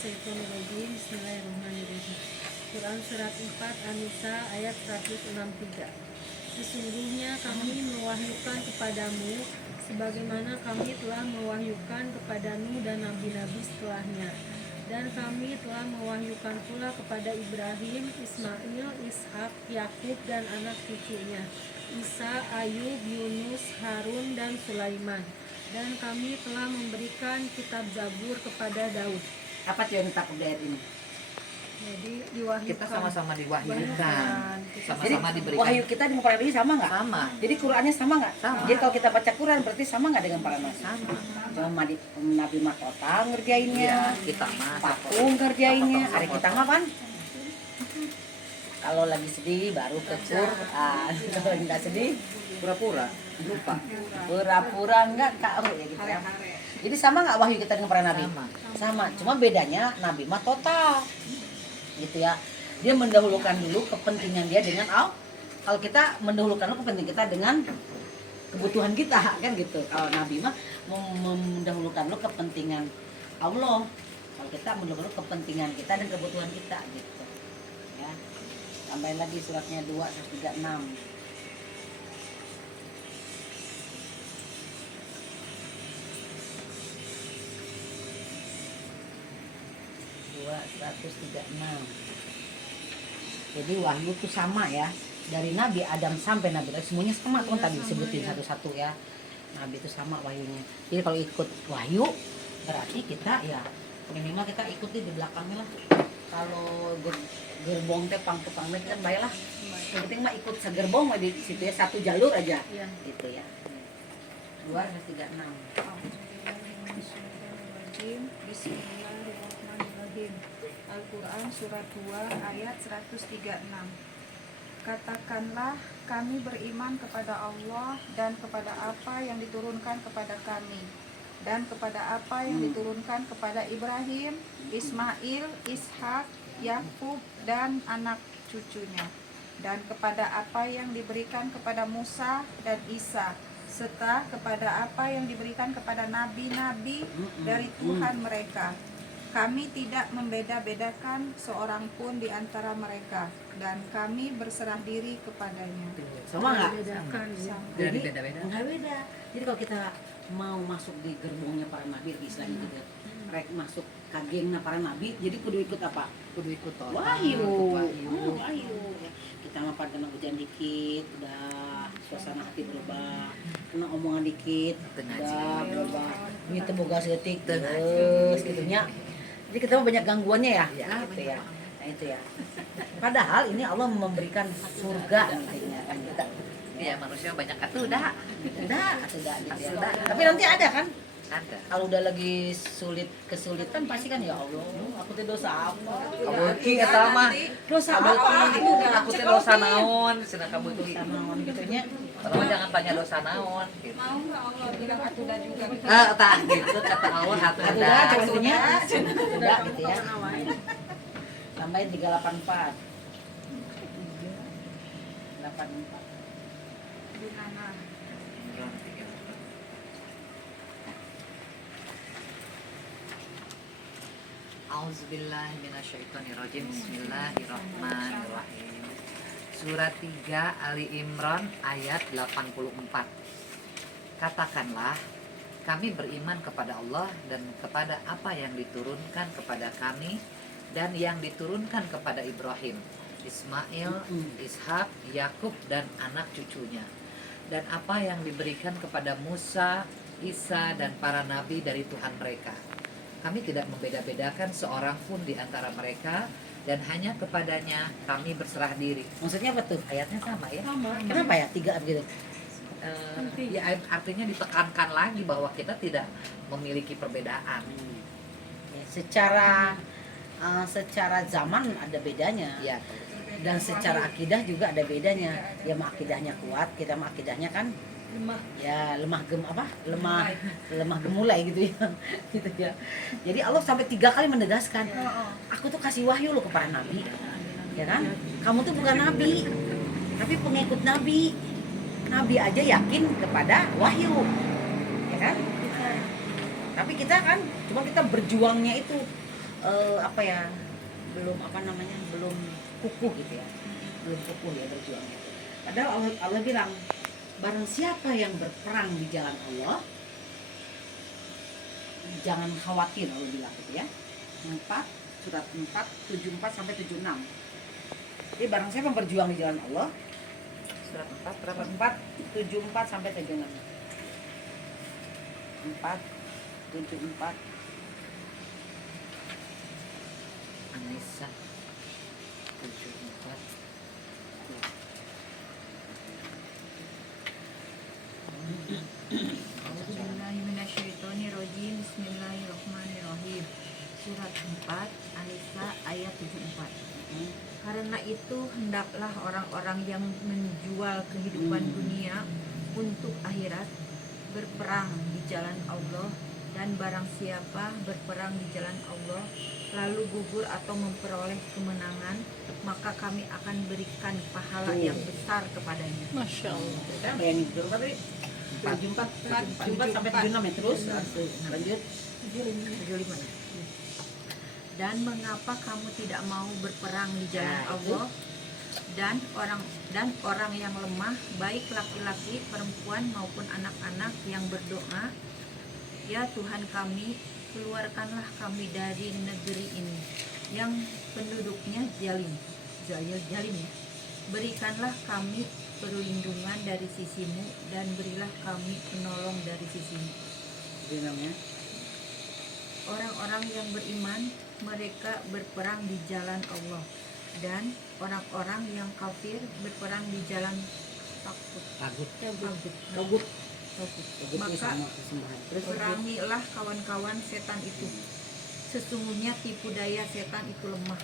minasyaitonirrajim. Bismillahirrahmanirrahim. Quran surat 4 An-Nisa ayat 163. Sesungguhnya kami mewahyukan kepadamu sebagaimana kami telah mewahyukan kepada Nuh dan nabi-nabi setelahnya. Dan kami telah mewahyukan pula kepada Ibrahim, Ismail, Ishak, Yakub dan anak cucunya, Isa, Ayub, Yunus, Harun dan Sulaiman. Dan kami telah memberikan kitab Zabur kepada Daud. Apa tuh yang takut ayat ini? Jadi diwahyukan. Kita sama-sama diwahyukan, sama-sama Jadi diberikan. wahyu kita dengan para nabi sama nggak? Sama. Jadi Qurannya sama nggak? Sama. Jadi kalau kita baca Quran berarti sama nggak dengan para nabi? Sama. Cuma Nabi mah total ngerjainnya, Kita mah patung ngerjainnya. Hari kita mah kan? Kalau lagi sedih baru ke Quran, kalau nggak sedih pura-pura lupa. pura-pura nggak tahu ya gitu ya. Jadi sama nggak wahyu kita dengan para nabi? Sama. Sama. Cuma bedanya nabi mah total, gitu ya. Dia mendahulukan dulu kepentingan dia dengan Allah. Kalau kita mendahulukan dulu kepentingan kita dengan kebutuhan kita kan gitu. Kalau nabi mah mendahulukan dulu kepentingan Allah. Kalau kita mendahulukan kepentingan kita dan kebutuhan kita gitu. Ya. Tambahin lagi suratnya 2:136. 136. Jadi wahyu itu sama ya, dari Nabi Adam sampai Nabi Ibrahim semuanya sama kan tadi disebutin satu-satu ya. Nabi itu sama wahyunya. Jadi kalau ikut wahyu berarti kita ya minimal kita ikuti di belakangnya lah. Kalau gerbong teh pang-pang kan baiklah. Yang penting mah ikut segerbong mah di situ ya, satu jalur aja. Iya. Gitu ya. 2:36. Bismillahirrahmanirrahim. Al-Quran surat 2 ayat 136. Katakanlah, kami beriman kepada Allah dan kepada apa yang diturunkan kepada kami, dan kepada apa yang diturunkan kepada Ibrahim, Ismail, Ishak, Yakub dan anak cucunya, dan kepada apa yang diberikan kepada Musa dan Isa, serta kepada apa yang diberikan kepada nabi-nabi dari Tuhan mereka. Kami tidak membeda-bedakan seorang pun di antara mereka, dan kami berserah diri kepadanya. Sama nggak? Bedakan ya. Sama. Jadi Jadi beda-beda. nggak beda. Jadi kalau kita mau masuk di gerbongnya para nabi istilahnya gitu, rek masuk kagengna para nabi, jadi kudu ikut apa? Kudu ikut total. Wahyu. Wahyu. Wahyu. Kita mah pada kena hujan dikit, udah suasana hati berubah. Kena omongan dikit, Tengah udah sih. berubah. Ini teboga sedetik, Tengah terus sih. gitunya. Jadi kita mah banyak gangguannya ya, Ya, gitu ya. Nah itu ya. Padahal ini Allah memberikan surga intinya kan kita. Iya, manusia banyak atuda. Udah gitu ya. Sudah. Tapi nanti ada kan? Ada. Kalau udah lagi kesulitan pasti kan ya Allah, aku teh dosa apa? Kabuki eta mah. Dosa apa? Aku teh dosa naon, cenah kabuki. Dosa naon gitu nya. Kalau jangan tanya dosa naon gitu. Mau nggak Allah bilang atuda juga? Tak gitu kata Allah Udah atuda. contohnya. Udah gitu ya. Tambahin 384. 84. Gunana. Auzubillahiminasyaitonirrajim. Bismillahirrahmanirrahim. Surat 3 Ali Imran ayat 84. Katakanlah, kami beriman kepada Allah dan kepada apa yang diturunkan kepada kami dan yang diturunkan kepada Ibrahim, Ismail, Ishak, Yakub dan anak cucunya, dan apa yang diberikan kepada Musa, Isa dan para nabi dari Tuhan mereka. Kami tidak membeda-bedakan seorang pun di antara mereka, dan hanya kepadanya kami berserah diri. Maksudnya apa tuh? Ayatnya sama ya. Kenapa ya 3 gitu? Ya artinya ditekankan lagi bahwa kita tidak memiliki perbedaan. Ya, secara zaman ada bedanya. Ya, Dan secara akidah juga ada bedanya. Dia mah akidahnya kuat, kita mah akidahnya kan lemah gemulai gitu ya. Gitu ya. Jadi Allah sampai 3 kali menegaskan, aku tuh kasih wahyu lo kepada nabi. Ya kan? Kamu tuh bukan nabi, tapi pengikut nabi. Nabi aja yakin kepada wahyu. Ya kan? Tapi kita kan cuma kita berjuangnya itu apa ya, belum apa namanya, belum kukuh gitu ya, belum kukuh ya berjuangnya. Padahal Allah bilang barang siapa yang berperang di jalan Allah jangan khawatir, Allah bilang gitu ya. 4 surat 4 74 sampai 76. Jadi barang siapa yang berjuang di jalan Allah, Surat 4 berapa? 4 74 sampai 76. 4 74 An-Nisa 74. A'udzubillahiminasyaitonirrajim. Bismillahirrahmanirrahim. Surat 4 An-Nisa ayat 74. Karena itu hendaklah orang-orang yang menjual kehidupan dunia untuk akhirat berperang di jalan Allah, dan barang siapa berperang di jalan Allah lalu gugur atau memperoleh kemenangan, maka kami akan berikan pahala yang besar kepadanya. Masya Allah. Kita bayangin berapa tadi? 74 sampai 76 ya, terus lanjut 75 ya. Dan mengapa kamu tidak mau berperang di jalan Allah, dan orang yang lemah, baik laki-laki, perempuan maupun anak-anak yang berdoa, ya Tuhan kami, keluarkanlah kami dari negeri ini yang penduduknya zalim ya. Berikanlah kami perlindungan dari sisimu, dan berilah kami penolong dari sisimu. Itu namanya. Orang-orang yang beriman, mereka berperang di jalan Allah, dan orang-orang yang kafir berperang di jalan takut. Togut Maka sama kesembahan. Terus perangilah kawan-kawan setan itu. Sesungguhnya tipu daya setan itu lemah.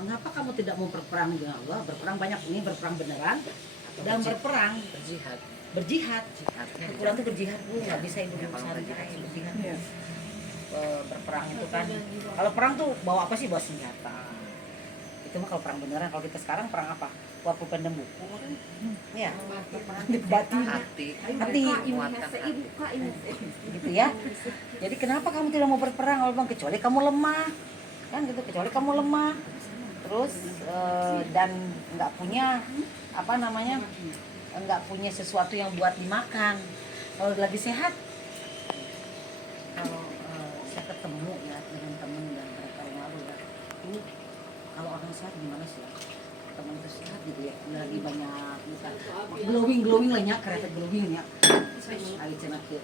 mengapa kamu tidak mau berperang dengan Allah? Berperang banyak, ini berperang beneran dan berperang Berjihad. berjihad. Jihadnya di Al-Quran tuh berjihad bu, nggak bisa hidup Ya, kalau sehari-hari berjihad. Iya. Berperang itu kan, kalau perang tuh bawa apa sih? Bawa senjata. Itu mah kalau perang beneran. Kalau kita sekarang perang apa? Bawa pulpen dan buku kan? Ya, perang di batin hati. Hati. Menguatkan hati. gitu ya. Jadi kenapa kamu tidak mau berperang? Allah bilang kecuali kamu lemah, kan gitu. Kecuali kamu lemah, terus dan nggak punya apa namanya, nggak punya sesuatu yang buat dimakan. Kalau lagi sehat, kalau saya ketemu ya dengan temen dan mereka yang lalu ya, kalau orang sehat gimana sih? Teman itu sehat gitu ya, lagi banyak bukan glowing lah ya, kereta glowing ya. Hari cina ke,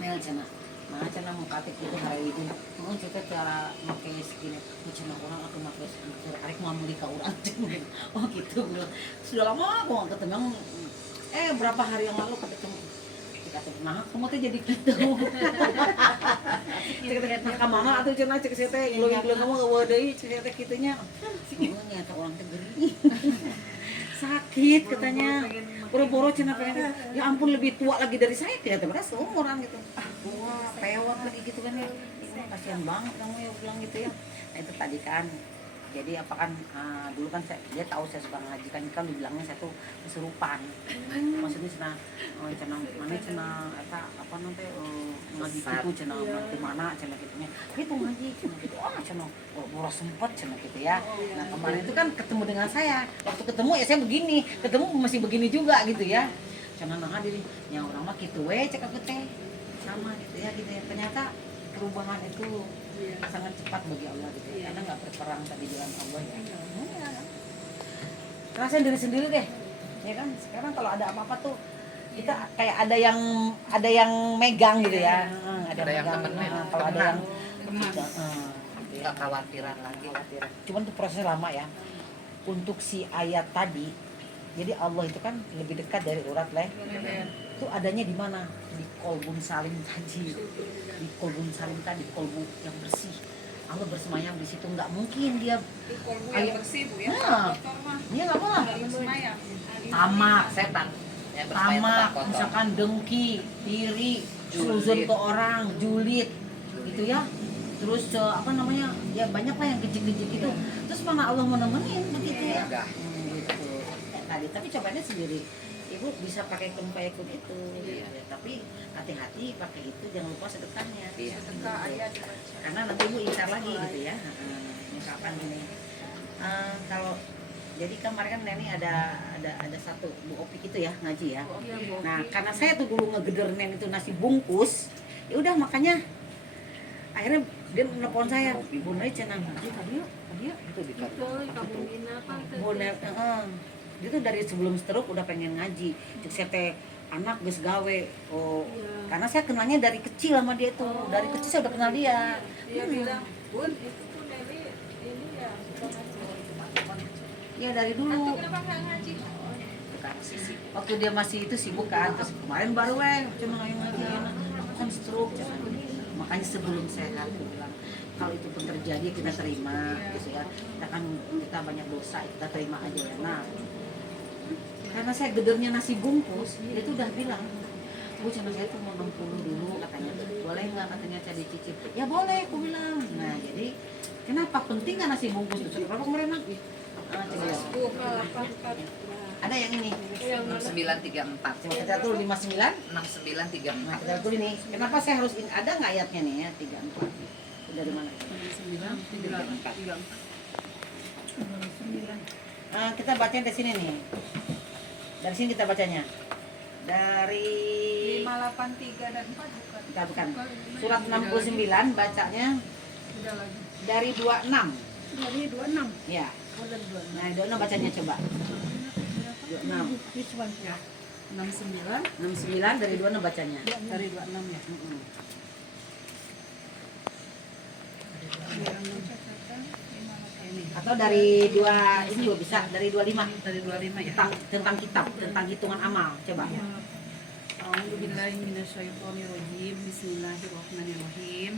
mel cina, mana cina mau katik itu hari itu, mau cerita cara pakai skin, mau cina orang aku pakai skin, hari mau beli ke orang cina, oh gitu, sudah lama aku nggak ketemu, berapa hari yang lalu ketemu. Nah, kamu tuh jadi gitu. Cek mama atau cenah cek saya teh glowing kamu eueuh deui cek saya teh kitunya. Nyata orang teh geuring. Sakit katanya. Boro-boro cenah pengen. Ya ampun lebih tua lagi dari saya ternyata beras seumuran gitu. Wah, pewat lagi gitu kan ya. Kasihan banget kamu ya bilang gitu ya. Nah, itu tadi kan. Jadi apa kan dulu kan dia tahu saya suka ngaji kan dibilangnya saya tuh kesurupan. Maksudnya cenah mana cenah apa nanti ngaji gitu cenah di mana cenah gitunya. Itu ngaji cenah gitu. Cenah boros sempat cenah gitu ya. Nah, kemarin itu kan ketemu dengan saya. Waktu ketemu ya saya begini, ketemu masih begini juga gitu ya. Cenah nah diri nya urang mah kitu we cek aku teh. Sama gitu ya. Ternyata perubahan itu sangat cepat bagi Allah gitu ya. Karena nggak berperang tadi jalan Allah ya. Rasain diri sendiri deh, ya kan. Sekarang kalau ada apa-apa tuh kita kayak ada yang megang gitu ya. Ada yang temennya. kalau ada yang Nggak khawatiran lagi. cuman tuh prosesnya lama ya. Untuk si ayat tadi, jadi Allah itu kan lebih dekat dari urat leher. Itu adanya di mana? Di kolbun salim tadi. Di kolbun salim tadi, kolbu yang bersih. Allah bersemayam di situ, nggak mungkin dia Yang bersih Bu ya. Nah, dia nggak mau lah. Bersemayam. Tamak, Setan. Ya, bersemayam tamak, tempat kotor. misalkan dengki, iri, suzon ke orang, julid, gitu ya. Terus apa namanya? Ya banyak lah yang kecil-kecil gitu. Terus mana Allah mau nemenin begitu ya? Enggak. Gitu. Tadi tapi cobanya sendiri. ibu bisa pakai kun fayakun itu. Iya. Ya, tapi hati-hati pakai itu, jangan lupa sedekahnya. Iya. Sedekah ayat dibaca. Karena nanti ibu incar lagi gitu ya. Misalkan gini, kalau jadi kemarin kan Neni ada satu Bu Opik itu ya ngaji ya. Iya, Bu. Nah karena saya tuh dulu ngegeder Nen itu nasi bungkus, ya udah makanya akhirnya dia nelfon saya, ibu Neni cenah ngaji tadi ya itu di Betul, kamu bina apa teh? dia tuh dari sebelum stroke udah pengen ngaji. Cek saya teh anak geus gawe. Oh, Iya. karena saya kenalnya dari kecil sama dia tuh. Dari kecil saya udah kenal dia. Dia bilang, Bun, itu tuh Neni ini ya suka ngaji. Iya dari dulu. Kenapa nggak ngaji? Waktu dia masih itu sibuk kan, terus kemarin baru cuma ngaji ngaji aku kan stroke. Makanya sebelum sehat aku bilang kalau itu pun terjadi kita terima gitu ya. Kita banyak dosa, kita terima aja ya. Nah, karena saya gedernya nasi bungkus, dia tuh udah bilang, Bu, channel saya tuh mau 60 dulu katanya. Boleh nggak katanya saya dicicip? Ya boleh, aku bilang. Nah, jadi kenapa penting kan nasi bungkus itu? Berapa kemarin Mak? Coba lihat. Ada yang ini. Yang mana? 6934. Coba kita tuh 59. 6934. Nah, kita tulis ini. Kenapa saya harus ini? Ada nggak ayatnya nih ya? 34. Itu dari mana? 9. Kita bacanya dari sini nih. Dari sini kita bacanya. Dari 583 dan 4 bukan? bukan. Surat 69 bacanya Udah lagi. dari 26. Dari 26. Ya. Oh, dari 26. Nah, 26 bacanya coba. 26. Which one? Ya. 69 69 dari 26 bacanya. dari 26 ya. Mm-mm. Ini Atau dari 2 ini juga bisa, dari 25 dari 25 ya. tentang kitab, tentang hitungan amal. Coba. A'udzubillahi minasyaitonirrajim. Bismillahirrahmanirrahim.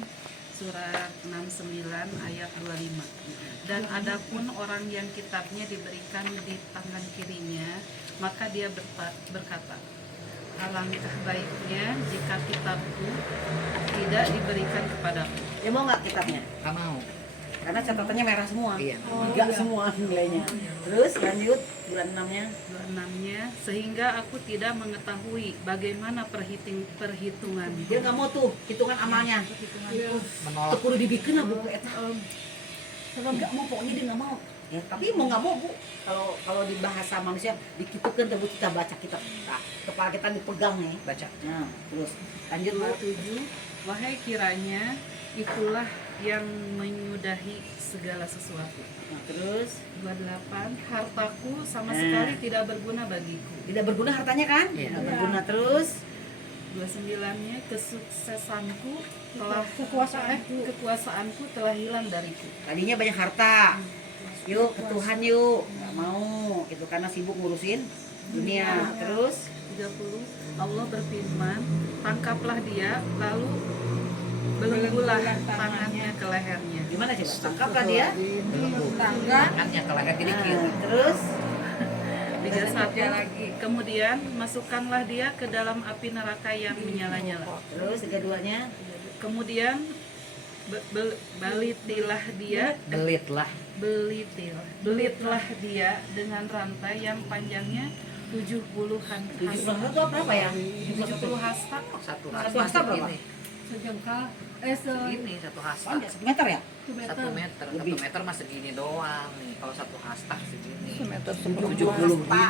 Surat 69 ayat 25. Dan adapun orang yang kitabnya diberikan di tangan kirinya, maka dia berkata, alangkah baiknya jika kitabku tidak diberikan kepadaku. Ya mau nggak kitabnya? Nggak mau. Karena catatannya merah semua. Iya. Tiga semua nilainya. Terus lanjut bulan 6-nya. 26-nya, sehingga aku tidak mengetahui bagaimana perhitungan. Dia nggak mau tuh hitungan amalnya. Menolak. Kudu dibikin lah buku eta. Nggak mau, pokoknya dia nggak mau. Ya, tapi mau nggak mau Bu, kalau di bahasa manusia dikitukan tuh Bu, kita baca kitab. Nah, kepala kita dipegang nih. Baca. Nah, terus lanjut Bu. 27, wahai kiranya itulah yang menyudahi segala sesuatu. Nah, terus 28, hartaku sama Nah. sekali tidak berguna bagiku. tidak berguna hartanya kan? Iya. Tidak berguna terus. 29-nya, kesuksesanku telah kekuasaanku telah hilang dariku. Tadinya banyak harta. Yuk ke Tuhan yuk. Nggak mau, itu karena sibuk ngurusin dunia. Terus 30, Allah berfirman, tangkaplah dia, lalu belenggulah tangannya ke lehernya. gimana coba? Tangkaplah dia. Tangannya ke leher jadi kiri. Nah, terus 31, kemudian masukkanlah dia ke dalam api neraka yang menyala-nyala. terus keduanya Kemudian belitilah dia, Belitlah. belitlah dia dengan rantai yang panjangnya 70-an 70 hasta. itu berapa ya? 70 hasta. Satu Satu hasta berapa? Ini. Sejengkal, Segini satu hasta. Panjang 1 meter ya? 1 meter. 1 Lebih. meter mah segini doang nih. Kalau satu hasta segini. 70 Pak.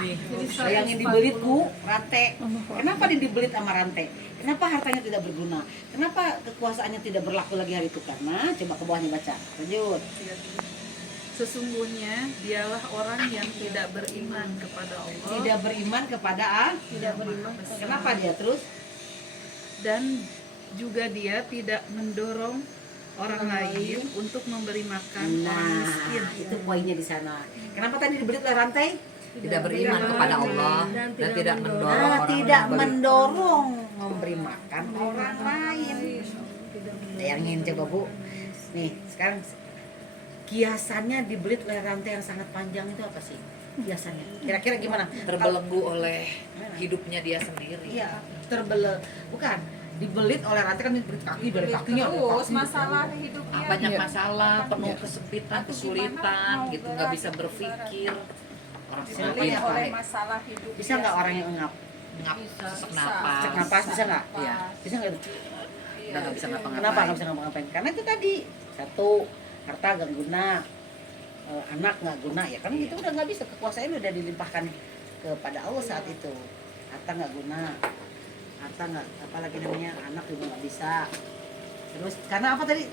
Sayangnya dibelit Bu, rantai. Kenapa dibelit sama rantai? Kenapa hartanya tidak berguna? Kenapa kekuasaannya tidak berlaku lagi hari itu? Karena coba ke bawahnya baca. Lanjut. Sesungguhnya dialah orang yang tidak beriman kepada Allah Tidak beriman kepada tidak beriman Kenapa dia terus? dan juga dia tidak mendorong orang lain untuk memberi makan orang Nah, miskin. itu poinnya di sana. Kenapa tadi dibelit oleh rantai? Tidak beriman kepada Allah dan tidak mendorong Nah, orang tidak memberi. mendorong memberi makan orang lain. Bayangin coba Bu. Nih, sekarang kiasannya dibelit oleh rantai yang sangat panjang itu apa sih? Kiasannya. Kira-kira gimana? Terbelenggu oleh hidupnya dia sendiri. Iya, bukan. Dibelit oleh rantai kan dibelit kaki dari kakinya. ada Terus kaki. masalah hidupnya Banyak dia. masalah, penuh kesempitan, Atau kesulitan gimana, mau gitu, berat, nggak bisa gitu, berpikir. Orang Sulit sesak Sulit apa? oleh masalah hidup. Bisa nggak orang yang engap? ngap, Bisa. sesak Bisa. napas. Sesak napas bisa nggak? Iya. Bisa nggak itu? Udah nggak bisa ngapa-ngapain. Kenapa nggak bisa ngapa-ngapain? Karena itu tadi satu, harta gak guna, anak nggak guna ya kan itu udah nggak bisa, kekuasaan udah dilimpahkan kepada Allah saat itu. Harta nggak guna, harta nggak, apalagi namanya anak juga nggak bisa. Terus karena apa tadi?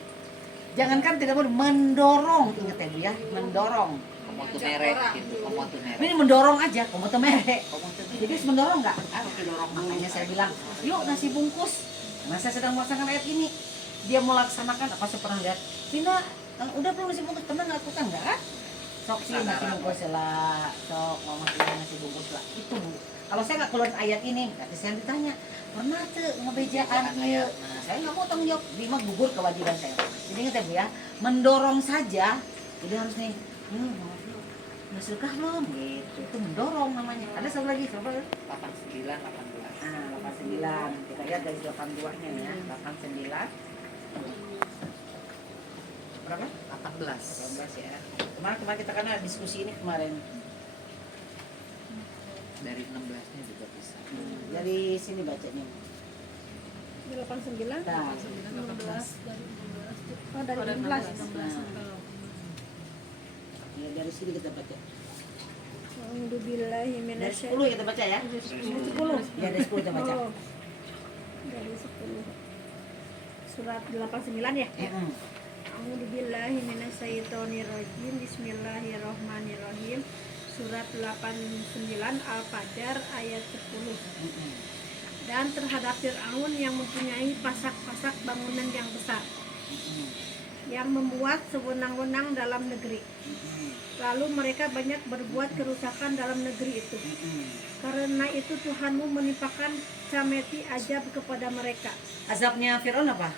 Jangankan tidak mau mendorong, ingat ya Bu ya, mendorong. Kamu tuh merek gitu, kamu tuh merek. Ini mendorong aja, kamu tuh merek. Kamu tuh merek. Jadi harus mendorong nggak? Harus didorong dulu. Makanya saya bilang, yuk nasi bungkus. Karena saya sedang melaksanakan ayat ini. Dia mau laksanakan, apa saya pernah lihat? Tina, udah belum nasi bungkus? Pernah nggak lakukan nggak kan? Sok sih nasi bungkus lah, sok mama bilang nasi bungkus lah. Itu Bu. Kalau saya nggak keluar ayat ini, nanti saya ditanya, pernah tuh ngebejaan iya? Nah, saya nggak mau tanggung jawab, lima gugur kewajiban saya. Jadi ingat ya Bu ya, mendorong saja. Jadi harus nih, udah sedekah belum? Gitu, itu mendorong namanya. Ada satu lagi, coba. 89, 18. Nah, 89. Kita lihat dari 82-nya ya. 89. Berapa? 18. 18 ya. Kemarin kita kan ada diskusi ini kemarin. Dari 16-nya juga bisa. Dari sini bacanya. 89. Nah, 16 dari 16. Oh, dari Oh, 16. 16 kalau ya dari sini kita baca. A'udzubillahi Dari minasyaitonir 10 kita baca ya. 10. Ya dari 10 kita baca. Oh. Dari 10. Surat 89 ya? A'udzubillahi minasyaitonirrajim. Bismillahirrahmanirrahim. Surat 89 Al-Fajr ayat 10. Dan terhadap Fir'aun yang mempunyai pasak-pasak bangunan yang besar, yang membuat sewenang-wenang dalam negeri. Lalu mereka banyak berbuat kerusakan dalam negeri itu. Karena itu Tuhanmu menimpakan cameti ajab kepada mereka. Azabnya Firaun apa?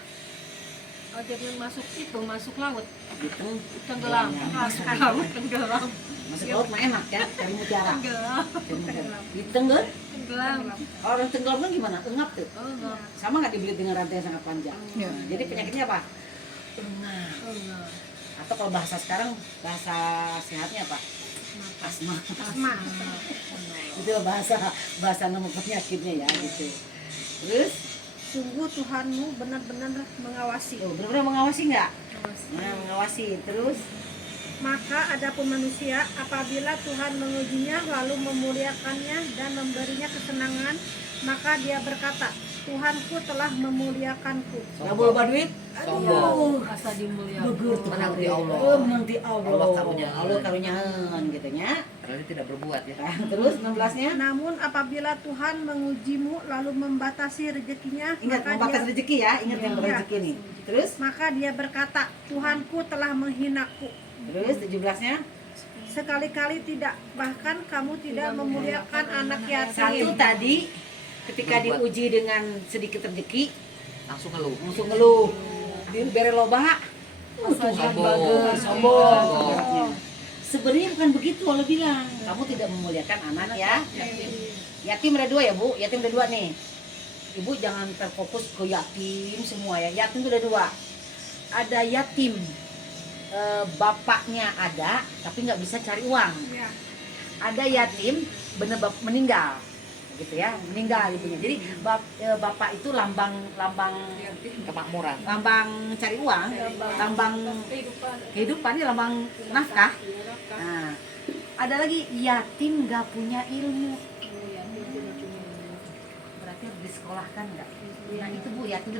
akhirnya masuk laut, Gitu. tenggelam, Ya, masuk laut, tenggelam, masuk laut mah enak ya, cari mutiara. tenggelam, Cari mutiara. Ditenggelam. tenggelam. Orang tenggelam kan gimana? Engap tuh. Oh, enggak. Sama nggak dibelit dengan rantai yang sangat panjang. Iya. Nah, jadi penyakitnya apa? Engap. Oh, enggak. Atau kalau bahasa sekarang, bahasa sehatnya apa? Asma. Asma. Itu bahasa nama penyakitnya ya gitu. Terus, Sungguh Tuhanmu benar-benar mengawasi. benar-benar mengawasi nggak? Awas. Nah, mengawasi. Terus, Maka adapun manusia apabila Tuhan mengujinya lalu memuliakannya dan memberinya kesenangan, maka dia berkata, Tuhanku telah memuliakanku. nggak bawa duit? Sombong. Asa dimuliakan. Gugur tuh. Menang di Allah. Menang di Allah. Allah karunia. Allah karuniahan gitu nya. Padahal dia tidak berbuat ya. Nah, terus 16-nya. Namun apabila Tuhan mengujimu lalu membatasi rezekinya, Ingat membatas rezeki ya, ingat yang Iya. rezeki nih. Terus, maka dia berkata, Tuhanku telah menghinaku. terus 17-nya. Sekali-kali tidak, bahkan kamu tidak memuliakan anak Satu yatim. tadi ketika Berbuat. diuji dengan sedikit rezeki Langsung ngeluh. langsung ngeluh. Di bere loba. Tuhan Sombong. bagus, sombong. Sombong. Sebenarnya bukan begitu Allah bilang. Kamu tidak memuliakan anak ya. Yatim ada dua ya Bu, yatim ada dua nih. Ibu jangan terfokus ke yatim semua ya. Yatim itu ada dua. Ada yatim bapaknya ada tapi nggak bisa cari uang. Ya. Ada yatim bener meninggal gitu ya, meninggal ibunya. Jadi bapak itu lambang Kemakmuran. lambang cari uang, lambang kehidupan, ini lambang nafkah. Nah, ada lagi yatim nggak punya ilmu, berarti harus disekolahkan nggak? Nah itu Bu, yatim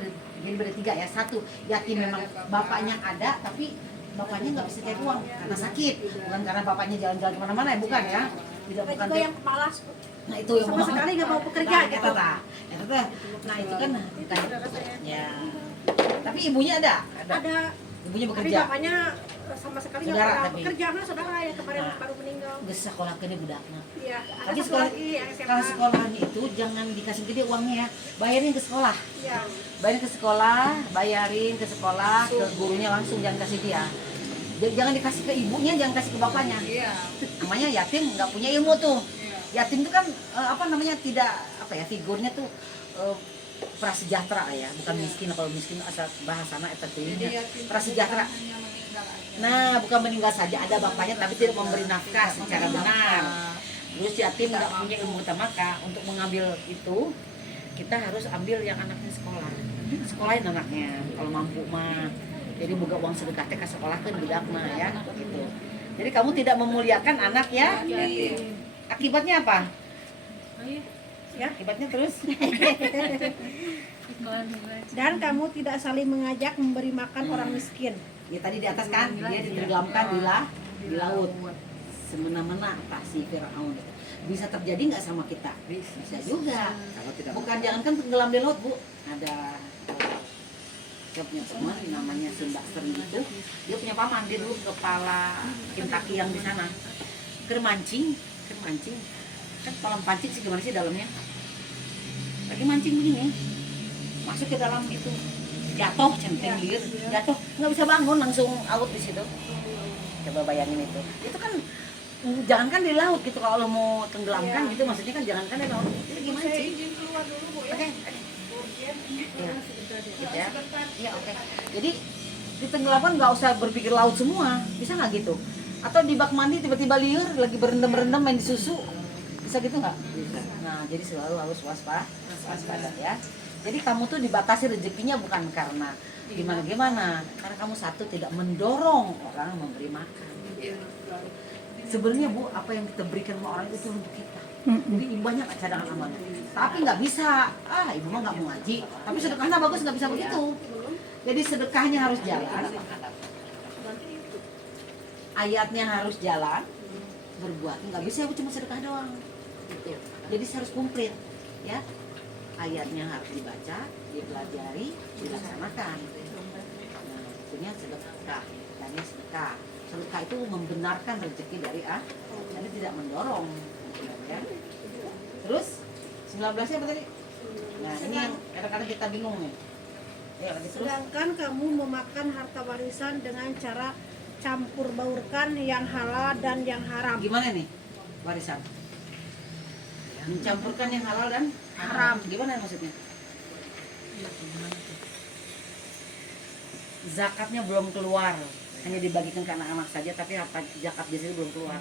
jadi beda tiga ya. Satu, yatim memang bapaknya ada tapi bapaknya nggak bisa cari uang karena sakit, bukan karena bapaknya jalan-jalan kemana-mana ya, bukan ya. Tidak, bukan Juga yang malas. nah itu yang Sama sekali nggak mau bekerja nah, gitu. nah itu kan kita ya, tapi ibunya ada Ada, ibunya tapi bekerja. bapaknya sama sekali nggak Saudara pernah tapi. bekerja. Nah, saudara yang kemarin Nah. baru meninggal. Geus sekolahkeun di budakna. Iya, ada Tapi satu sekolah, lagi yang kalau SMA. sekolahnya itu jangan dikasih gede uangnya ya, bayarin ke sekolah, Iya. bayarin ke sekolah, ke gurunya langsung, jangan kasih dia. Jangan dikasih ke ibunya, jangan kasih ke bapaknya. Iya. Namanya yatim nggak punya ilmu tuh. Yatim itu kan apa namanya, tidak apa ya, figurnya tuh prasejahtera ya, bukan miskin. Kalau miskin asal bahasana eta teuingnya prasejahtera. Nah, bukan meninggal saja, ada bapaknya tapi tidak memberi nafkah secara benar. Terus yatim nggak punya ilmu utama, untuk mengambil itu kita harus ambil yang anaknya sekolah. Sekolahin anaknya kalau mampu mah. Jadi buka uang sedekah teh ke sekolah kan budak mah ya gitu. Jadi kamu tidak memuliakan anak ya. Akibatnya apa? Ayo, Ya, akibatnya terus iklan baca. Dan kamu tidak saling mengajak memberi makan orang miskin. ya tadi di atas kan dia ditenggelamkan di laut. Semena-mena tak si Firaun. Bisa terjadi nggak sama kita? Bisa juga. Kalau tidak Bukan jangankan tenggelam di laut, Bu. Ada dia punya teman namanya Sundakster itu. Dia punya paman, dia dulu kepala Kentucky yang di sana. Kermancing. Kan kolam pancing sih gimana sih dalamnya? Lagi mancing begini. Masuk ke dalam itu. Jatuh centeng gitu. Jatuh, nggak bisa bangun, langsung out di situ. Coba bayangin itu. Itu kan jangankan di laut gitu, kalau lo mau tenggelamkan gitu, maksudnya kan jangankan di laut. Itu lagi mancing. Oke. Iya. Gitu ya. Iya, oke. Jadi di tenggelamkan nggak usah berpikir laut semua, bisa nggak gitu? Atau di bak mandi tiba-tiba liur lagi berendam main di susu, bisa gitu nggak? Bisa. Nah, jadi selalu harus waspada ya. Jadi kamu tuh dibatasi rezekinya bukan karena gimana, karena kamu satu tidak mendorong orang memberi makan. Sebenarnya Bu, apa yang kita berikan sama orang itu untuk kita. Jadi banyak cadangan amal. Tapi nggak bisa, ibu mah nggak mau ngaji. Tapi sedekahnya bagus, nggak bisa begitu. Jadi sedekahnya harus jalan. Ayatnya harus jalan. Berbuat nggak bisa cuma sedekah doang. Gitu. Jadi harus komplit, ya. Ayatnya harus dibaca, dipelajari, dilaksanakan. Nah, itunya sedekah. Tanya sedekah. Sedekah itu membenarkan rezeki dari jadi tidak mendorong. Ya. Terus 19-nya apa tadi? Nah, ini yang kadang-kadang kita bingung nih. Ya, terus. Sedangkan kamu memakan harta warisan dengan cara campur baurkan yang halal dan yang haram. Gimana nih warisan? Mencampurkan yang halal dan haram. Gimana maksudnya? Zakatnya belum keluar, hanya dibagikan ke anak-anak saja, tapi harta zakat biasanya belum keluar.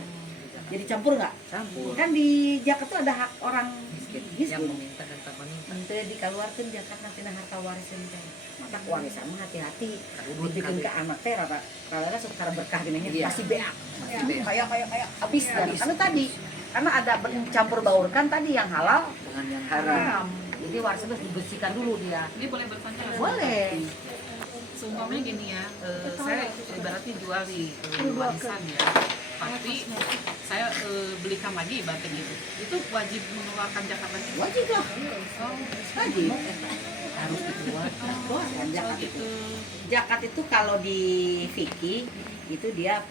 Jadi campur nggak? campur. Kan di zakat tuh ada hak orang Yang miskin. meminta dan tak meminta. Nanti dikeluarkan zakat nanti harta warisan teh. Maka warisan mah hati-hati. Kabut, Dibikin kabut. ke anak teh rata rata secara berkah gini Iya. masih beak. Masih beak. Kayak habis karena tadi karena ada campur baurkan tadi yang halal Dengan yang haram. haram. Jadi warisan itu dibersihkan dulu dia. Ini boleh bertanya? Boleh. Seumpamanya gini ya, saya ibaratnya jual di warisan ya, tapi saya belikan lagi ibaratnya gitu. Itu wajib mengeluarkan zakat lagi? Wajib lah. Oh, Wajib. Harus dikeluarkan. Keluarkan zakat itu. gitu. Zakat itu kalau di fikih itu dia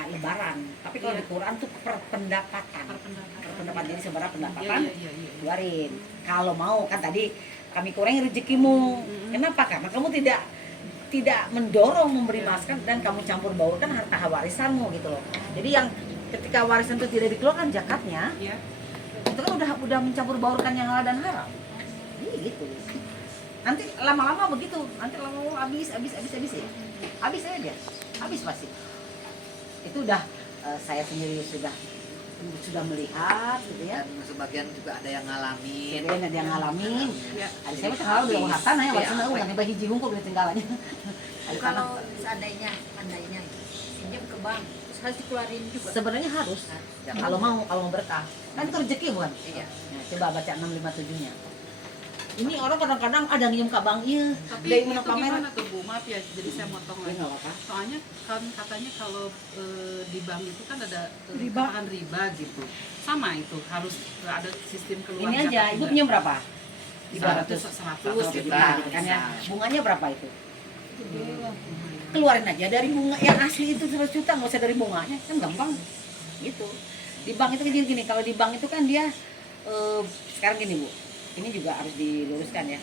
lebaran. Tapi kalau di Quran tuh perpendapatan. Perpendapatan jadi seberapa pendapatan Iya. keluarin. Kalau mau kan tadi kami kurangi rezekimu. Kenapa? Karena kamu tidak mendorong memberi makan dan kamu campur baurkan harta warisanmu gitu loh. Jadi yang ketika warisan itu tidak dikeluarkan zakatnya, Iya. itu kan udah mencampur baurkan yang halal dan haram. Gitu. Nanti lama-lama begitu, nanti lama-lama habis ya. Habis aja. Habis pasti. Itu udah saya sendiri sudah melihat gitu ya. Dan sebagian juga ada yang ngalamin. Sebenarnya ada yang ngalamin. Ya. Ada saya mah kalau udah harta ya, warisan nggak bagi hiji hungkul beli tinggalannya. Kalau seandainya pinjam ke bank terus harus dikeluarin juga. Sebenarnya harus. Kalau mau berkah. Kan itu rezeki bukan? Iya. Nah, coba baca 657-nya. Ini orang kadang-kadang ada yang ke bank, iya. Tapi Dari itu mana pamer. gimana tuh Bu? Maaf ya, jadi saya motong Ini lagi. nggak apa-apa. Soalnya kan katanya kalau di bank itu kan ada Riba. tambahan riba gitu. Sama itu harus ada sistem keluar Ini aja, zakat ibu juga. punya berapa? 100 100 gitu. juta gitu kan ya. Bunganya berapa itu? Keluarin aja dari bunga yang asli itu 100 juta, nggak usah dari bunganya, kan gampang. Gitu. Di bank itu kan gini, kalau di bank itu kan dia sekarang gini Bu, ini juga harus diluruskan ya.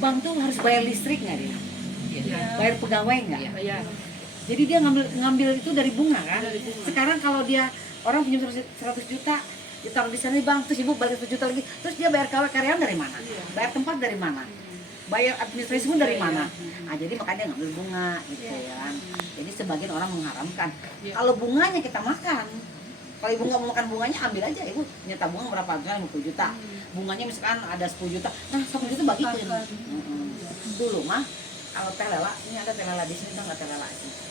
Bank tuh harus bayar listrik nggak dia? Iya. Bayar pegawai nggak? Iya. Jadi dia ngambil itu dari bunga kan. Sekarang kalau dia orang pinjam 100 juta ditaruh di sana di bank, terus ibu balik 100 juta lagi, terus dia bayar karyawan dari mana? Bayar tempat dari mana? Bayar administrasi pun dari mana? Nah, jadi makanya dia ngambil bunga gitu ya kan. Jadi sebagian orang mengharamkan. Kalau bunganya kita makan, Kalau ibu nggak mau makan bunganya, ambil aja ibu. Nyata bunga berapa? Misalnya 50 juta. Bunganya misalkan ada 10 juta. Nah 10 juta bagikan. Dulu mah kalau teh lela, ini ada teh lela di sini, tau nggak teh lela?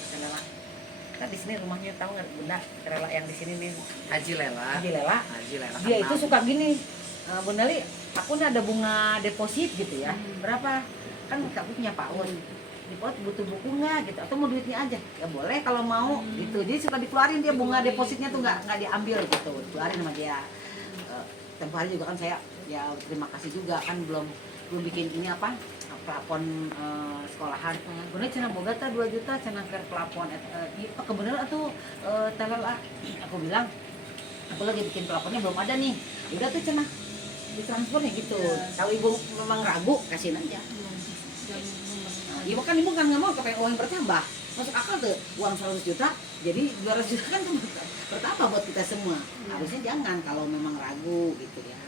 Teh lela. Kan di sini rumahnya tahu nggak bunda? Teh lela yang di sini nih. Haji Lela. Haji Lela. Haji Lela. Dia itu kenal. suka gini. Bunda Li, aku nih ada bunga deposit gitu ya. Berapa? Kan aku punya PAUD. Di PAUD butuh buku nggak gitu? Atau mau duitnya aja? Ya boleh kalau mau gitu. Jadi suka dikeluarin dia bunga depositnya tuh nggak diambil gitu. Keluarin sama dia. Tempo hari juga kan saya ya terima kasih juga kan belum bikin ini apa plafon sekolahan. Bunda cenah boga teh 2 juta cenah keur plafon kebenaran atuh telela. Aku bilang aku lagi bikin plafonnya belum ada nih. Udah tuh cenah ditransfernya gitu. Kalau ibu memang ragu kasihin aja. Ibu kan nggak mau kepengen uang bertambah. Masuk akal tuh uang 100 juta jadi 200 juta kan bertambah buat kita semua. Harusnya jangan kalau memang ragu gitu ya.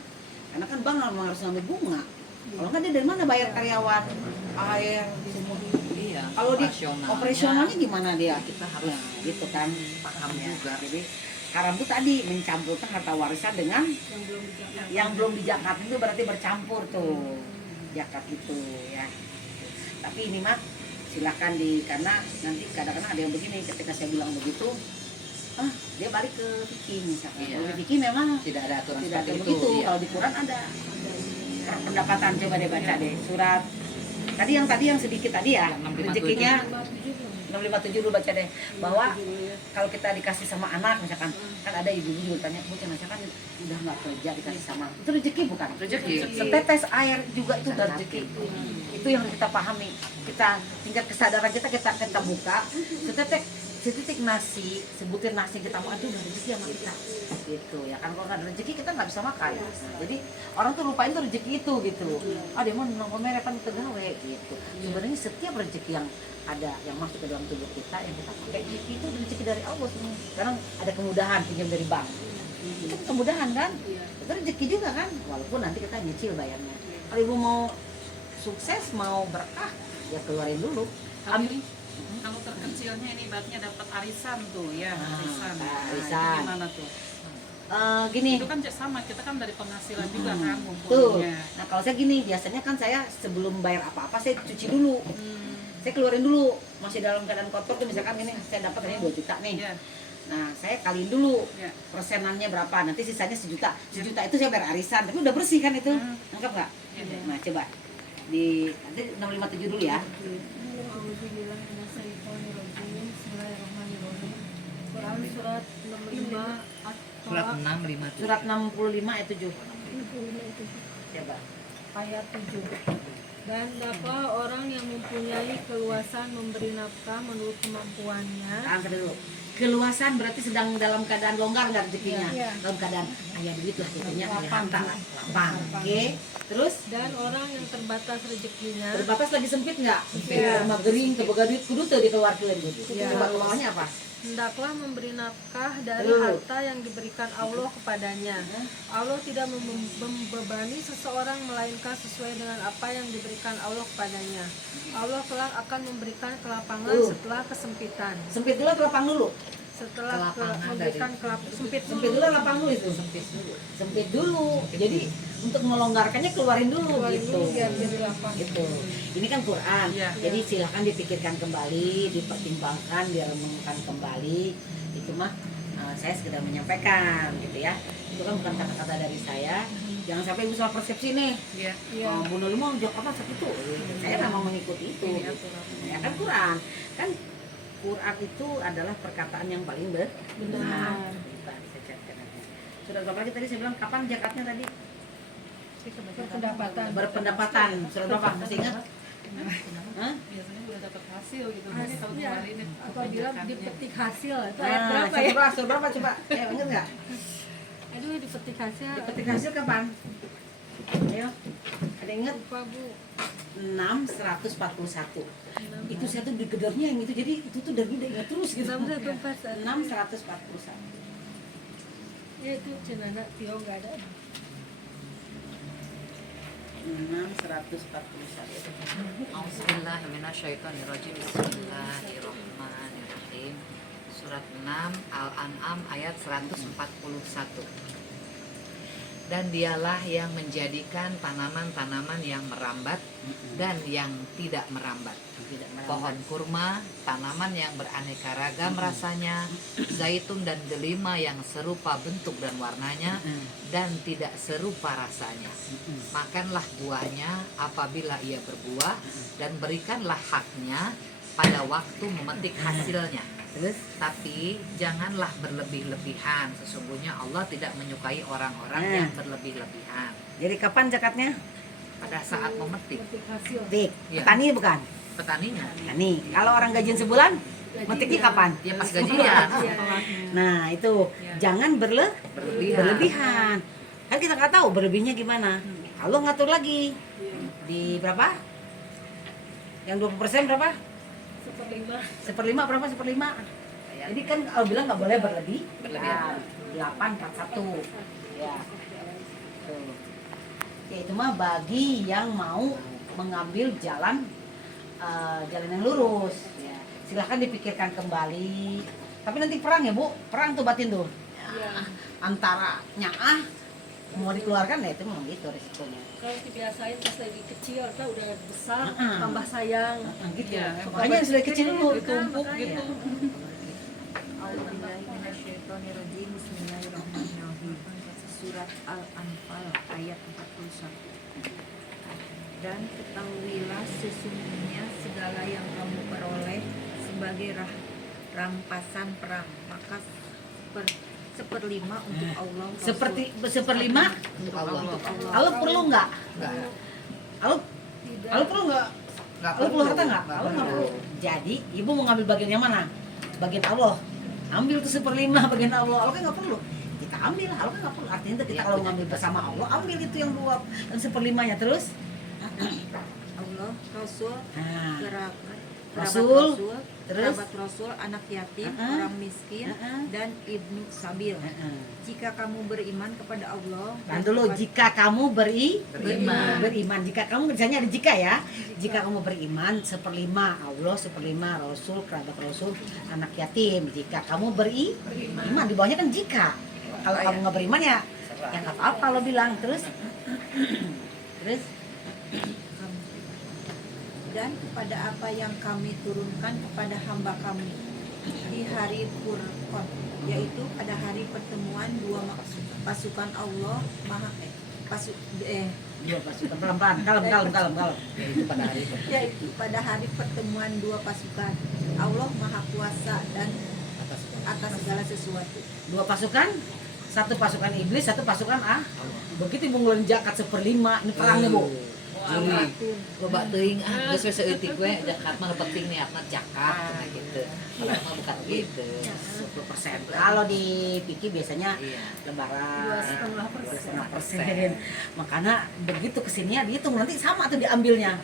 Karena kan bank memang harus ngambil bunga. Kalau nggak dia dari mana bayar karyawan, air, semua. Iya. Kalau di operasionalnya gimana dia? Kita harus Ya, gitu kan paham ya. juga. Jadi haram itu tadi mencampurkan harta warisan dengan yang belum dizakat itu berarti bercampur tuh zakat itu ya. Tapi ini mah silakan karena nanti kadang-kadang ada yang begini ketika saya bilang begitu, dia balik ke fikih misalkan. Iya. Kalau di fikih memang Tidak ada aturan tidak ada seperti begitu. Iya. Kalau di Quran ada pendapatan, coba deh baca deh surat tadi yang sedikit tadi ya, rezekinya 657 dulu baca deh, bahwa kalau kita dikasih sama anak misalkan, kan ada ibu-ibu juga tanya, bu misalkan udah nggak kerja dikasih sama, itu rezeki bukan? Rezeki. Setetes air juga itu udah rezeki. Itu yang kita pahami. Kita tingkat kesadaran kita buka, setitik nasi, sebutir nasi kita makan itu udah rezeki sama kita. Gitu ya kan, kalau nggak ada rezeki kita nggak bisa makan. Nah, jadi orang tuh lupain tuh rezeki itu gitu. Dia mau nongkrong merepan tegawe gitu. Sebenarnya setiap rezeki yang ada yang masuk ke dalam tubuh kita yang kita pakai itu rezeki dari Allah semua. Sekarang ada kemudahan pinjam dari bank. Itu kemudahan kan? Itu rezeki juga kan? Walaupun nanti kita nyicil bayarnya. Kalau ibu mau sukses, mau berkah, ya keluarin dulu. Ambil. Kalau terkecilnya ini ibaratnya dapat arisan tuh ya, arisan. Arisan. Itu gimana tuh? Gini. Itu kan sama, kita kan dari penghasilan juga kan Tuh. ngumpulnya. Nah kalau saya gini, biasanya kan saya sebelum bayar apa-apa saya cuci dulu. Saya keluarin dulu, masih dalam keadaan kotor tuh misalkan ini saya dapat ini 2 juta nih. Iya. Nah saya kaliin dulu Iya. persenannya berapa, nanti sisanya 1 juta. 1 juta itu saya bayar arisan, tapi udah bersih kan itu, lengkap nggak? Iya. Nah coba di nanti 657 dulu ya. Quran surat 65 Surat 657. Surat 65 ayat 7. Coba. ayat 7. Dan dapat orang yang mempunyai keluasan memberi nafkah menurut kemampuannya. Angkat dulu. Keluasan berarti sedang dalam keadaan longgar nggak rezekinya? Iya. Dalam keadaan ayah duit lah gitunya, lapang, lapang. Oke. Terus Dan orang yang terbatas rezekinya terbatas lagi sempit nggak? Iya. Rumah gering, keboga duit kudu tuh dikeluarkan gitu. Iya. Coba bawahnya apa? hendaklah memberi nafkah dari Tuh. harta yang diberikan Allah kepadanya. Allah tidak membebani seseorang melainkan sesuai dengan apa yang diberikan Allah kepadanya. Allah kelak akan memberikan kelapangan Tuh. setelah kesempitan. Sempit dulu atau lapang dulu? Setelah Kelapangan memberikan sempit Sempit dulu atau lapang dulu itu? Sempit dulu. Jadi untuk melonggarkannya keluarin dulu gitu. biar jadi lapang. Gitu. Ini kan Quran. Iya. Jadi silahkan dipikirkan kembali, dipertimbangkan, direnungkan kembali. Itu mah saya sekedar menyampaikan gitu ya. Itu kan bukan kata-kata dari saya. Jangan sampai ibu salah persepsi nih. Iya. Iya. Bu Nurul mau jawab apa seperti itu. Saya memang mengikuti itu. Ini Gitu. aturan. Ya kan Quran itu adalah perkataan yang paling benar. Benar. Sudah berapa lagi tadi saya bilang kapan zakatnya tadi? Berpendapatan. Berpendapatan. Sudah berapa? Masih ingat? Hah? Biasanya udah dapat hasil gitu. Ah, Kalau iya. kemarin ini Apabila kebijakannya. dipetik hasil itu Nah, ayat berapa ya? surat berapa coba? Ingat nggak? Aduh dipetik hasil. Dipetik hasil kapan? Ayo, ada ingat? Lupa Bu. 6.141. Itu saya tuh digedornya yang itu, jadi itu tuh dari udah ingat terus gitu. 6.141. 6.141. Ya itu cenana Tio nggak ada. 6.141. Auzubillahiminasyaitonirrajim. Bismillahirrahmanirrahim. Surat surat 6 Al-An'am ayat 141. Dan dialah yang menjadikan tanaman-tanaman yang merambat dan yang tidak merambat. Tidak merambat. Pohon kurma, tanaman yang beraneka ragam rasanya, zaitun dan delima yang serupa bentuk dan warnanya dan tidak serupa rasanya. Makanlah buahnya apabila ia berbuah dan berikanlah haknya pada waktu memetik hasilnya. Terus Tapi janganlah berlebih-lebihan. Sesungguhnya Allah tidak menyukai orang-orang yang berlebih-lebihan. jadi kapan zakatnya? Pada saat memetik Metik hasil. Dik, Iya. petani bukan? petaninya, Petani. Kalau orang gajian sebulan, metiknya kapan? dia pas gajian. Nah itu jangan berlebihan. Kan kita nggak tahu berlebihnya gimana. Allah ngatur lagi di berapa? Yang 20% berapa? 1/5. Seperlima berapa? Seperlima. Jadi kan Allah bilang nggak boleh Berlebihan. 841. Ya. Tuh. Ya itu mah bagi yang mau mengambil jalan yang lurus. Ya. Silahkan dipikirkan kembali. Tapi nanti perang ya Bu, perang tuh batin tuh. Antara nyaah mau dikeluarkan ya itu memang gitu resikonya. Kalau dibiasain pas lagi kecil, kita udah besar, Heeh. tambah sayang. Gitu. Iya, Makanya yang sudah kecil dulu ditumpuk makanya. gitu. A'udzubillahiminasyaitonirrajim. Bismillahirrahmanirrahim. Surat Al-Anfal ayat 41. Dan ketahuilah sesungguhnya segala yang kamu peroleh sebagai rampasan perang, maka seperlima untuk Allah. Seperti seperlima Untuk Allah. Allah perlu nggak? Enggak. Allah perlu nggak? Enggak Allah perlu harta nggak? Allah nggak perlu. Jadi ibu mau ngambil bagian yang mana? Bagian Allah. Ambil tuh seperlima bagian Allah. Allah kan nggak perlu. Kita ambil, Allah kan nggak perlu. Artinya tuh kita kalau ngambil bersama Allah, ambil itu yang dua, yang seperlimanya terus. Allah, Rasul, Nah, kerabat Rasul, terus? kerabat Rasul, anak yatim, Heeh. orang miskin, Heeh. dan ibnu sabil. Heeh. Jika kamu beriman kepada Allah Dan dulu jika kamu Beriman. beriman, jika kamu misalnya ada jika ya, jika kamu beriman seperlima Allah, seperlima Rasul, kerabat Rasul, anak yatim. Jika kamu beriman, di bawahnya kan jika. Kalau kamu nggak beriman ya nggak apa-apa lo bilang terus. Terus dan kepada apa yang kami turunkan kepada hamba kami di hari Furqan, yaitu pada hari pertemuan dua pasukan Allah dua pasukan pelan-pelan, kalem. Itu pada hari itu. yaitu pada hari pertemuan dua pasukan Allah Maha Kuasa dan atas segala sesuatu. Dua pasukan, satu pasukan iblis, satu pasukan begitu ibu ngeluarin zakat seperlima, ini perangnya Bu. Jadi loba teuing geus we saeutik we zakat mah penting niatna zakat gitu. Kalau mah bukan gitu. 10%. Kalau di Piki biasanya Iya. lebaran 2,5%. 2,5%. Makanya begitu kesininya dihitung nanti sama tuh diambilnya.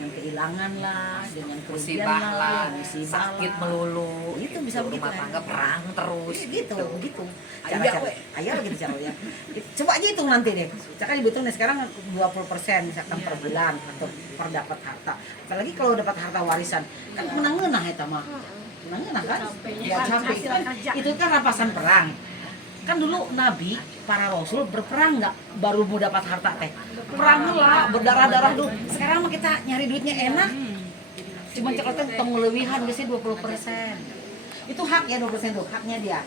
Dengan kehilangan lah, dengan kerugian Musibah lah, musibah sakit lah. melulu. Itu bisa begitu, rumah tangga perang terus Gitu, begitu. Ayah, Cara-cara, we. ayah gitu caranya. Coba aja hitung nanti deh. Misalkan dihitung nih sekarang 20% misalkan per bulan atau per dapat harta. Apalagi kalau dapat harta warisan, kan menang-menang ya mah. Menang-menang kan? Ya sampai itu kan rampasan perang. Kan dulu Nabi, para Rasul berperang nggak baru mau dapat harta teh. Perang lah, berdarah-darah dulu. Sekarang mah kita nyari duitnya enak. Cuma cekotnya pengelebihan biasanya 20%. Itu hak ya 20% tuh, haknya dia.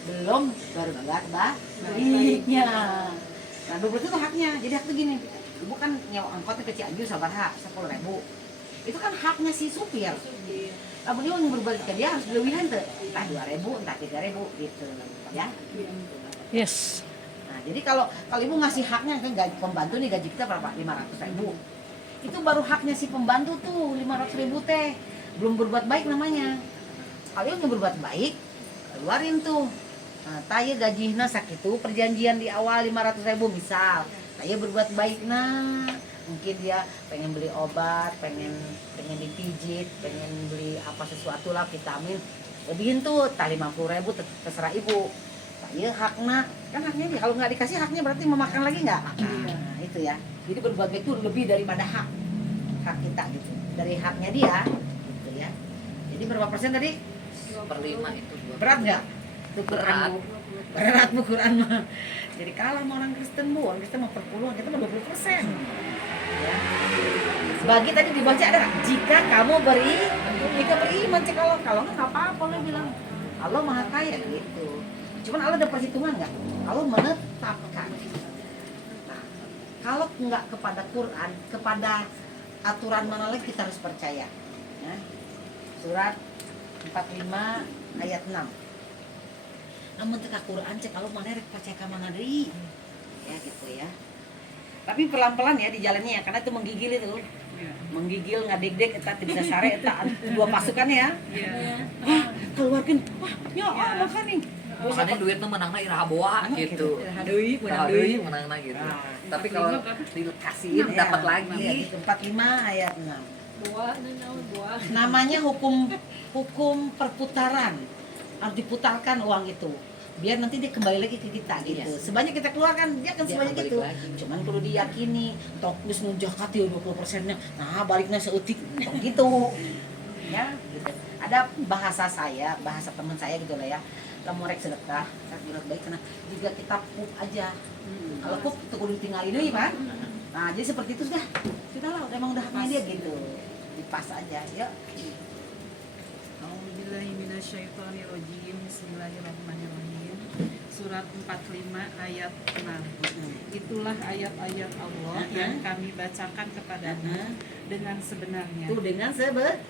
Belum baru dapat baliknya. Nah 20% itu haknya. Jadi hak tuh gini, ibu kan nyewa angkotnya ke Cianjur sabaraha 10.000. Itu kan haknya si supir. Lamun dia mau berbalik ke dia harus berlebihan tuh, entah 2.000, entah 3.000 gitu, ya. Yes. Nah jadi kalau ibu ngasih haknya kan gaji pembantu nih gaji kita berapa? 500.000. Itu baru haknya si pembantu tuh 500.000 teh, belum berbuat baik namanya. Kalau ibu berbuat baik, keluarin tuh. Nah, taya gajihna sakitu perjanjian di awal 500.000 misal. Taya berbuat baik mungkin dia pengen beli obat, pengen dipijit, pengen beli apa sesuatu lah vitamin. Lebihin tuh, tak 50.000 terserah ibu. Iya haknya, kan haknya dia. Kalau nggak dikasih haknya berarti memakan lagi nggak? Nah itu ya. Jadi berbuat baik itu lebih daripada hak kita gitu. Dari haknya dia, gitu ya. Jadi berapa persen tadi? 20%. 1/5 itu 20. Berat nggak? Itu Quran Berat. Bu. Berat Bu Quran mah. Jadi kalah sama orang Kristen Bu. Orang Kristen mah perpuluhan, kita mah 20%. Ya. Bagi tadi dibaca ada nggak? Jika kamu beriman cek Allah. Kalau nggak apa-apa lo bilang. Allah maha kaya gitu. Cuman Allah ada perhitungan nggak? Allah menetapkan. Nah, kalau nggak kepada Quran, kepada aturan mana lagi kita harus percaya. Ya. Surat 45 ayat 6. Namun teka Quran cek kalau mana rek percaya ka mana deui. Ya gitu ya. Tapi pelan-pelan ya dijalannya ya, karena itu menggigil itu. Iya. Menggigil ngadeg-deg eta teu bisa sare eta dua pasukan ya. Iya. Wah, keluarkeun. Wah, nya makan nih. Makanya duitnya menangna iraha boa gitu. Deui, Iraha deui menangna gitu. Nah, Tapi kalau dikasihin dapat lagi. Iya, gitu. 45 ayat 6. Buah, naon buah. Namanya hukum perputaran. Harus diputarkan uang itu. Biar nanti dia kembali lagi ke kita gitu. Iya. Sebanyak kita keluarkan dia akan Dia sebanyak akan itu. balik lagi. Cuman perlu diyakini, tok geus nu zakat ya 20%-nya. Nah, baliknya seutik tok gitu. Ya, gitu. Ada bahasa saya, bahasa teman saya gitu lah ya. Kamu rek sedekah, rek berat baik karena jika kita pup aja. Kalau pup tuh kudu ditinggalin deui kan. Nah, jadi seperti itu sudah. Kita lah emang udah haknya dia gitu. Dipas aja, ya. A'udzubillahiminasyaitonirrajim. Bismillahirrahmanirrahim. Surat 45 ayat 6. Itulah ayat-ayat Allah yang kami bacakan kepadamu dengan sebenarnya. Tuh dengan Sebenarnya.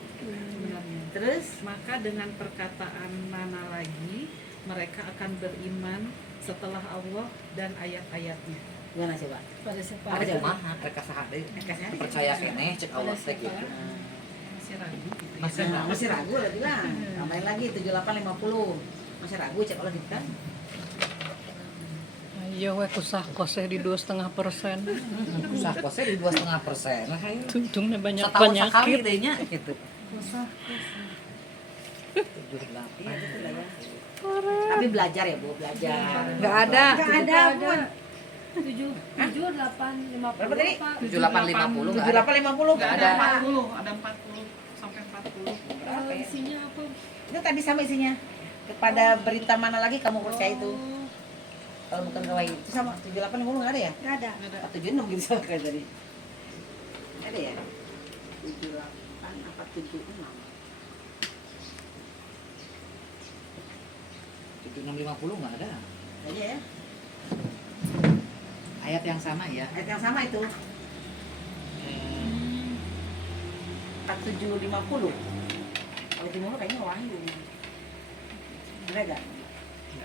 terus Maka dengan perkataan mana lagi mereka akan beriman setelah Allah dan ayat-ayatnya. gimana coba? Pada siapa? Ada kumaha rek saha deui. Percaya keneh cek Allah teh gitu. Masih ragu gitu ya. Masih ragu lah bilang. Tambahin lagi 7850. Masih ragu cek Allah gitu kan? Iya we kusah koseh di 2,5%. Usah kosnya di 2,5%. Lah hayu. Tunjungnya banyak Setahun sekali penyakit. deh nya gitu. 78. Tapi belajar ya Bu, belajar. Enggak ada. Nggak ada pun. 7, 8, 50. Berapa tadi? 7850 enggak ada. 7850 Nggak ada. ada 40, ada 40 sampai 40. Isinya apa? Itu tadi sama isinya. Kepada berita mana lagi kamu percaya itu? Kalau bukan kawaii itu sama 7850 enggak ada ya? Nggak ada. 76 gitu kayak tadi. Ada ya? 78 apa 76? 7650 enggak ada. Aja ya. Ayat yang sama ya. Ayat yang sama itu. 4750. Kalau timur kayaknya wahyu. Ada enggak?